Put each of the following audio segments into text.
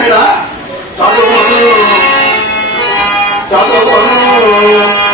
ఏమిరా చదువును చదువును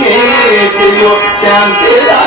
నీతియు శాంతిరా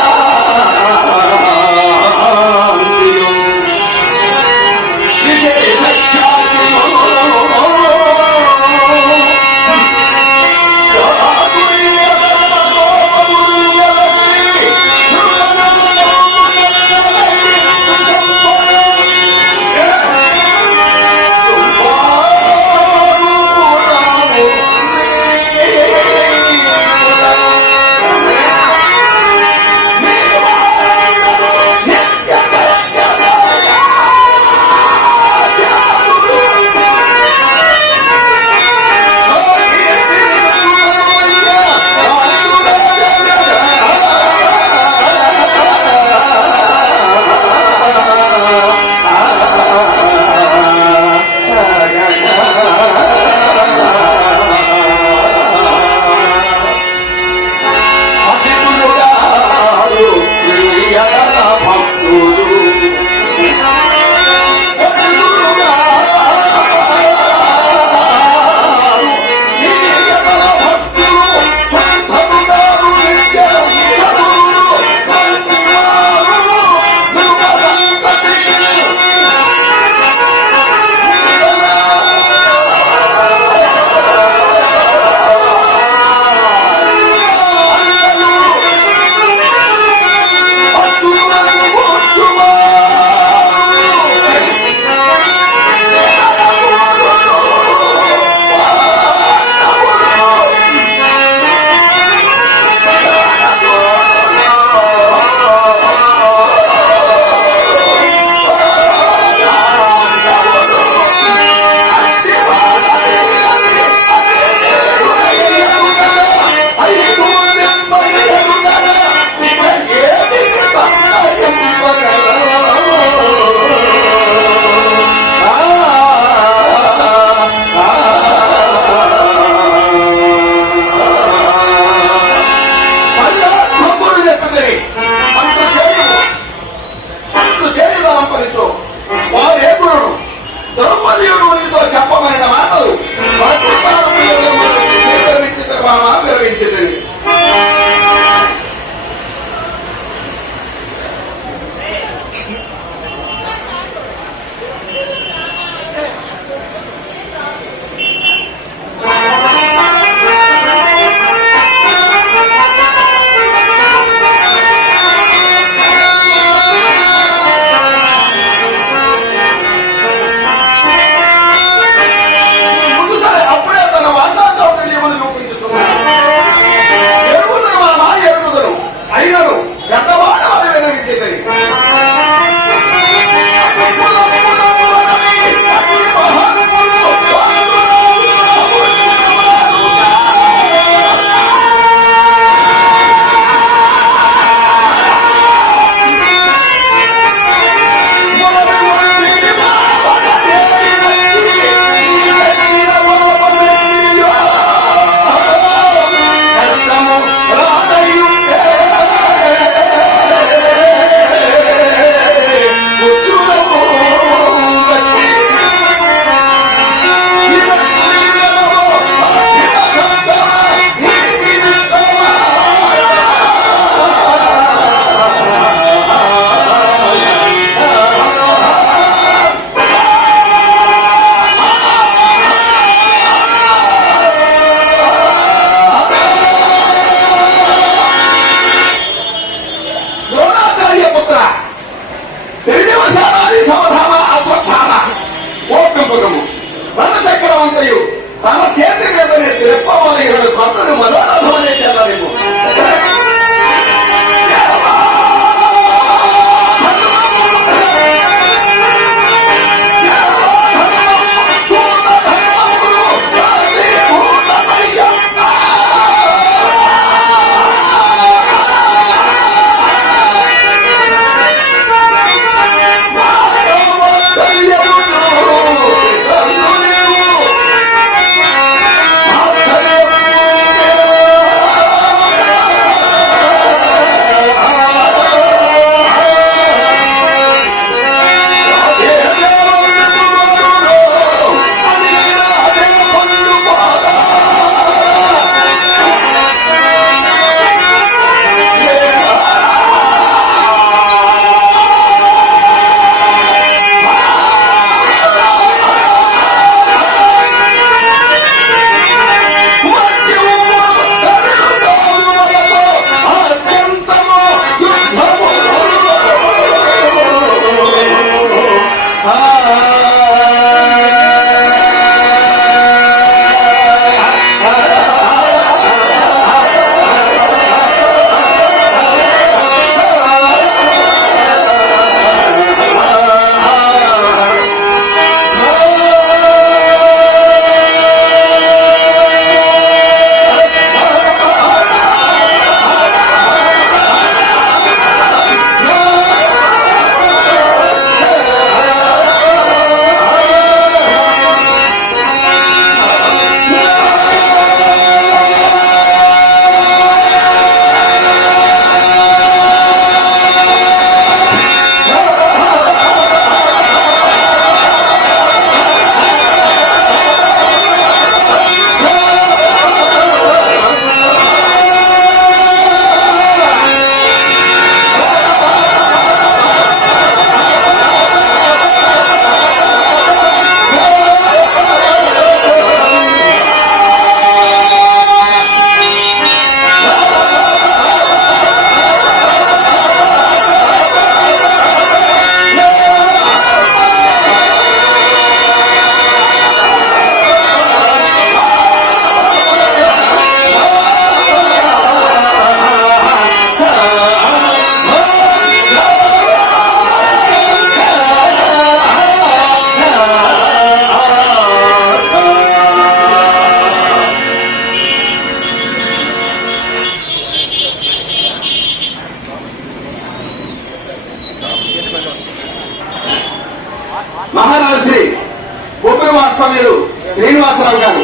బొబ్బిలి వాస్తవ్యులు శ్రీనివాసరావు గారు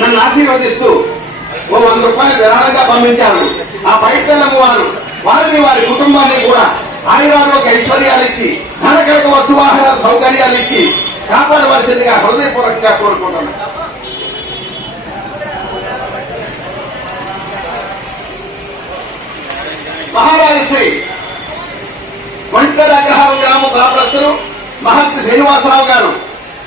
నన్ను ఆశీర్వదిస్తూ ఓ 100 రూపాయలు విరాళంగా పంపించారు. ఆ పైతెల్లమ్మ వారిని వారి కుటుంబాన్ని కూడా ఆయురారోగ్య ఐశ్వర్యాలు ఇచ్చి ధనకరక వస్తువాహన సౌకర్యాలు ఇచ్చి కాపాడవలసిందిగా హృదయపూర్వకంగా కోరుకుంటున్నాను. మహారాజశ్రీ వంటకర అగ్రహారం గ్రామ గ్రామస్తులు మహంతి శ్రీనివాసరావు గారు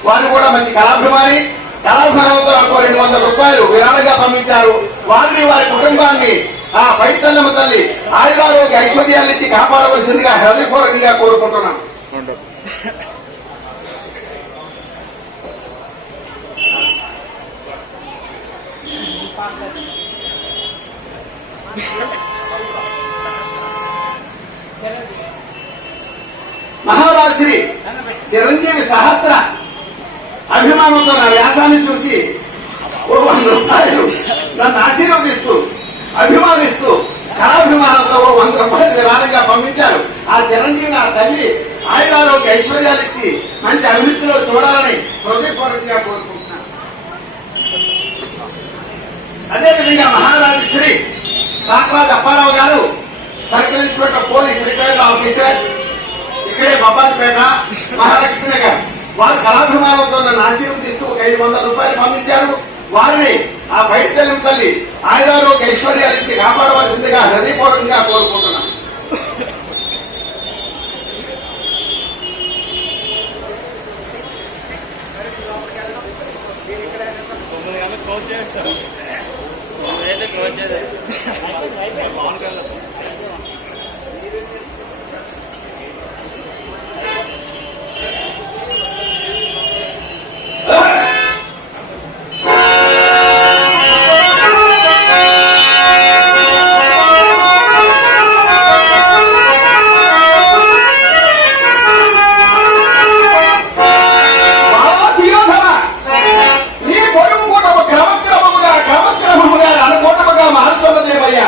వారు కూడా మంచి కళాభిమాని. కళాభిమానంతో 200 రూపాయలు విరాళంగా పంపించారు. వారిని వారి కుటుంబాన్ని ఆ పైతల్లమ్మ తల్లి ఆయురారోగ్య ఐశ్వర్యాలు ఇచ్చి కాపాడవలసిందిగా హృదయపూర్వకంగా కోరుకుంటున్నాం. మహారాశ్రీ చిరంజీవి సహస్ర అభిమానంతో నా వ్యాసాన్ని చూసి ఓ 100 రూపాయలు నన్ను ఆశీర్వదిస్తూ అభిమానిస్తూ కళాభిమానంతో ఓ 100 రూపాయలు విరాళంగా పంపించారు. ఆ చిరంజీవి ఆ తల్లి ఆయురారోగ్య ఐశ్వర్యాలు ఇచ్చి మంచి అభివృద్ధిలో చూడాలని హృదయపూర్వకంగా కోరుకుంటున్నాను. అదేవిధంగా మహారాజశ్రీ కాకరాజు అప్పారావు గారు circle inspector police retired officer ఇక్కడే బొబ్బాయిపేట మహాలక్ష్మి నగర్ వారు కళాభిమానంతో నన్ను ఆశీర్వదిస్తూ ఒక 500 రూపాయలు పంపించారు. వారిని ఆ బయట తల్లి ఆయురారోగ్య ఐశ్వర్యాలు ఇచ్చి కాపాడవలసిందిగా హృదయపూర్వకంగా కోరుకుంటున్నాను. క్రమక్రమముగా అనుకోవటముగా మారుతున్నదేమయ్యా.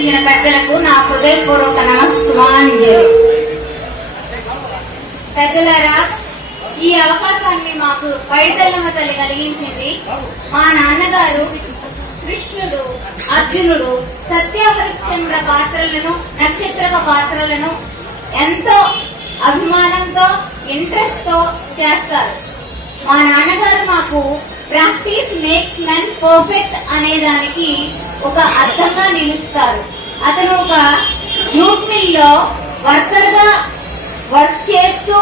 ఆశీర్వదించిన పెద్దలకు నా హృదయపూర్వక నమస్సుమాంజలి. పెద్దలారా, ఈ అవకాశాన్ని మాకు పైదల్లమ్మ తల్లి కలిగించింది. మా నాన్నగారు కృష్ణుడు, అర్జునుడు, సత్యహరిశ్చంద్ర పాత్రలను, నక్షత్రక పాత్రలను ఎంతో అభిమానంతో, ఇంట్రెస్ట్ తో చేస్తారు. మా నాన్నగారు మాకు ప్రాక్టీస్ మేక్స్ మెన్ పర్ఫెక్ట్ అనే దానికి ఒక అర్థంగా నిలుస్తారు. అతను ఒక జూట్ మిల్ లో వర్కర్ గా వర్క్ చేస్తూ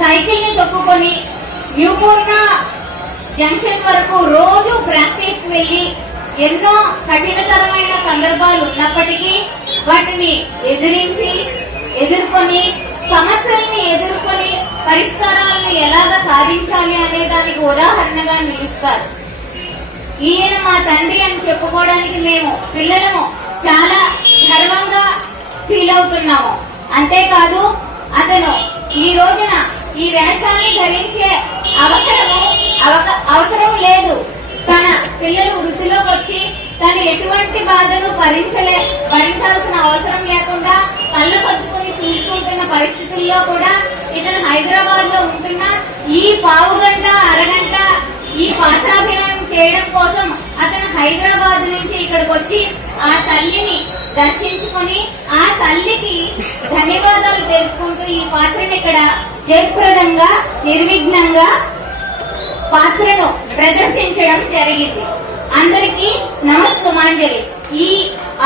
సైకిల్ ని తొక్కుకొని న్యూపూర్ణ జంక్షన్ వరకు రోజు ప్రాక్టీస్ వెళ్లి ఎన్నో కఠినతరమైన సందర్భాలు ఉన్నప్పటికీ వాటిని ఎదుర్కొని సమస్యల్ని ఎదుర్కొని పరిష్కారాలను ఎలాగ సాధించాలి అనే దానికి ఉదాహరణగా నిలుస్తారు. ఈయన మా తండ్రి అని చెప్పుకోవడానికి మేము పిల్లలము చాలా గర్వంగా ఫీల్ అవుతున్నాము. అంతేకాదు, అతను ఈ రోజున ఈ వేషాన్ని ధరించే అవసరం లేదు. తన పిల్లలు వృద్ధిలోకి వచ్చి తను ఎటువంటి బాధను భరించాల్సిన అవసరం లేకుండా కళ్ళు కద్దుకుని చూసుకుంటున్న పరిస్థితుల్లో కూడా ఇతను హైదరాబాద్ లో ఉంటున్న ఈ పావుగంట అరగంట ఈ పాత్రాభినయం చేయడం కోసం అతను హైదరాబాద్ నుంచి ఇక్కడికి వచ్చి ఆ తల్లిని దర్శించుకుని ఆ తల్లికి ధన్యవాదాలు తెలుపుకుంటూ ఈ పాత్రను ఇక్కడ జయప్రదంగా నిర్విఘ్నంగా పాత్రను ప్రదర్శించడం జరిగింది. అందరికీ నమస్సుమాంజలి.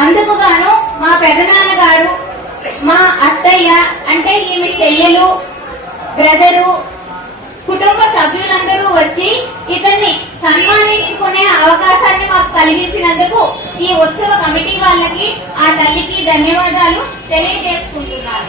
అందుకు గాను మా పెదనాన్నగారు, మా అత్తయ్య అంటే ఈమె చెల్లెలు, బ్రదరు, కుటుంబ సభ్యులందరూ వచ్చి ఇతన్ని సన్మానించుకునే అవకాశాన్ని మాకు కలిగించినందుకు ఈ ఉత్సవ కమిటీ వాళ్ళకి, ఆ తల్లికి ధన్యవాదాలు తెలియజేసుకుంటున్నారు.